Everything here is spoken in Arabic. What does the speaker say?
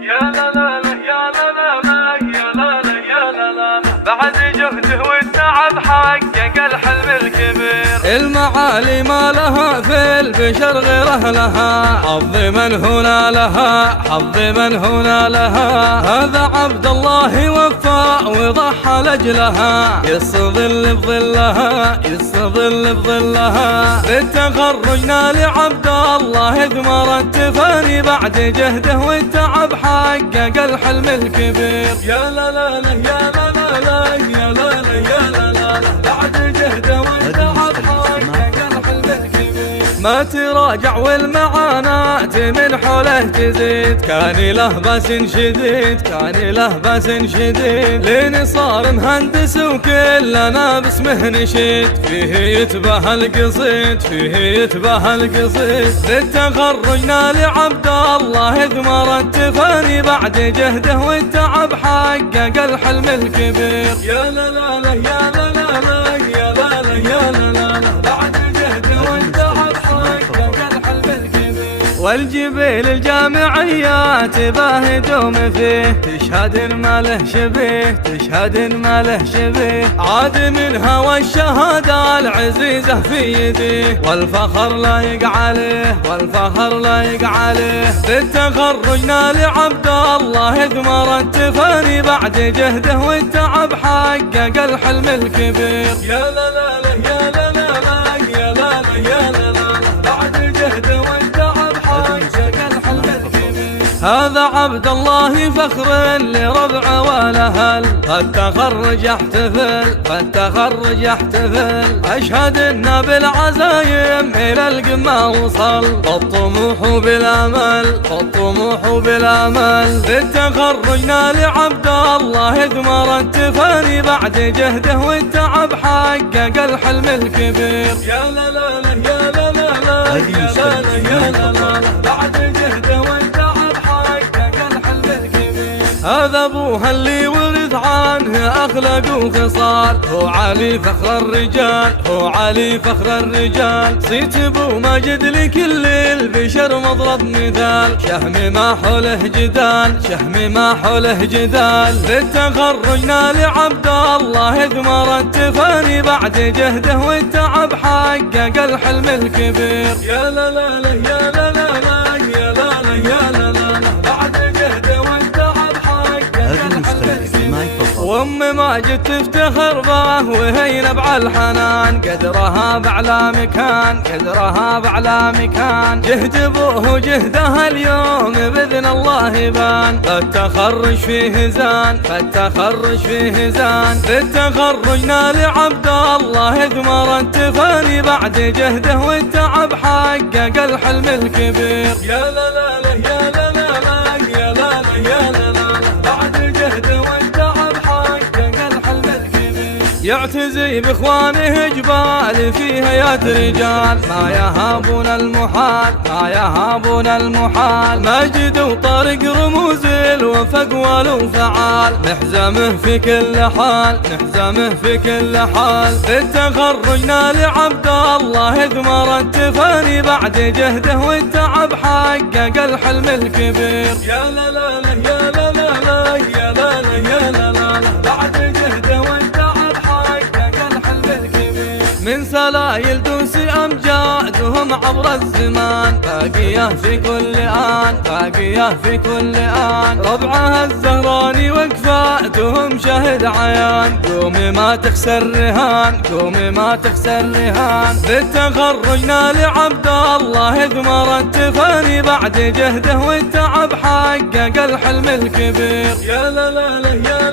يا لا لا لا يا لا لا لا يا لا لا يا لا لا بعد جهده والتعب حقق الحلم الكبير. المعالي ما لها في البشر غير أهلها، حظ من هنا لها، حظ من هنا لها. هذا عبد الله وفى وضحى لأجلها، يستظل بظلها، يستظل بظلها. بالتخرج نال عبد الله ثمر التفاني، بعد جهده والتعب حقق الحلم الكبير. يا لا لا لا يا لا لا لا يا لا لا يا لا لا بعد جهده والتعب حقق الحلم الكبير. ما تراجع والمعاناة من حوله تزيد، كان له بأس شديد، كان له بأس شديد. لين صار مهندس وكلنا باسمه نشيد، فيه يتبه القصيد، فيه يتبه القصيد. بالتخرج نال عبد الله ثمر التفاني، بعد جهده والتعب حقق الحلم الكبير. يا لا لا لا يا لا لا لا يا لا لا يا لا لا بعد جهده والتعب حقق الحلم الكبير. والجبيل الجامعيات باه دوم فيه، تشهد ما له شبيه، تشهد ما له شبيه. عاد منها والشهادة العزيزة في يديه، والفخر لايق عليه، والفخر لايق عليه. بالتخرج نال عبد الله ثمر التفاني، بعد جهده والتعب حقق الحلم الكبير. يا لا لا لا يا لا لا لا يا لا لا يا لا لا بعد جهده والتعب حقق الحلم الكبير. هذا عبد الله فخر لربع والاهل، فالتخرج يحتفل، فالتخرج يحتفل. اشهد انه بالعزايم الى القمه وصل، الطموح بالامل، الطموح بالامل. بالتخرج نال عبد الله ثمر التفاني، بعد جهده والتعب حقق الحلم الكبير. يا لا لا لا يا لا لا لا يا لا لا يا لا لا بعد جهده والتعب حقق الحلم الكبير. هذا ابوها اللي ورث عنه اخلاق وخصال، هو علي فخر الرجال، هو علي فخر الرجال. صيت ابو ماجد لكل البشر مضرب مثال، شهم ما حوله جدال، شهم ما حوله جدال. بالتخرج نال عبد الله ثمر التفاني، بعد جهده والتعب حقق الحلم الكبير. يا لا لا لا يا لا لا لا يا لا لا يا لا لا بعد جهده والتعب حقق الحلم الكبير. وام ماجد تفتخر به وهي نبع الحنان، قدرها بعلى مكان، قدرها بعلى مكان. جهد ابوه وجهدها اليوم باذن الله يبان، فالتخرج فيه زان، فالتخرج فيه زان. بالتخرج نال عبد الله ثمر التفاني، بعد جهده والتعب حقق الحلم الكبير. يا لا لا لا يا لا لا لا يا لا لا يا لا لا بعد جهده والتعب حقق الحلم الكبير. يعتزي باخوانه جبال فيها يد رجال، ما يهابون المحال، ما يهابون المحال. ماجد وطارق رموز الوفق وفعال، نحزمه في كل حال، نحزمه في كل حال. بالتخرج نال عبد الله ثمر التفاني، بعد جهده والتعب حقق الحلم الكبير. يا لا لا لا يا لا لا لا يا لا لا يا لا لا بعد جهده والتعب حقق الحلم الكبير. من سلايل دوس أمجادهم عبر الزمان، باقية في كل آن، باقية في كل آن. ربعها الزهراني وقفاتهم شهد عيان، قومي ما تخسر رهان، قومي ما تخسر رهان. بالتخرج نال عبد الله ثمر التفاني، بعد جهده والتعب حقق الحلم الكبير. يا لا لا لا يا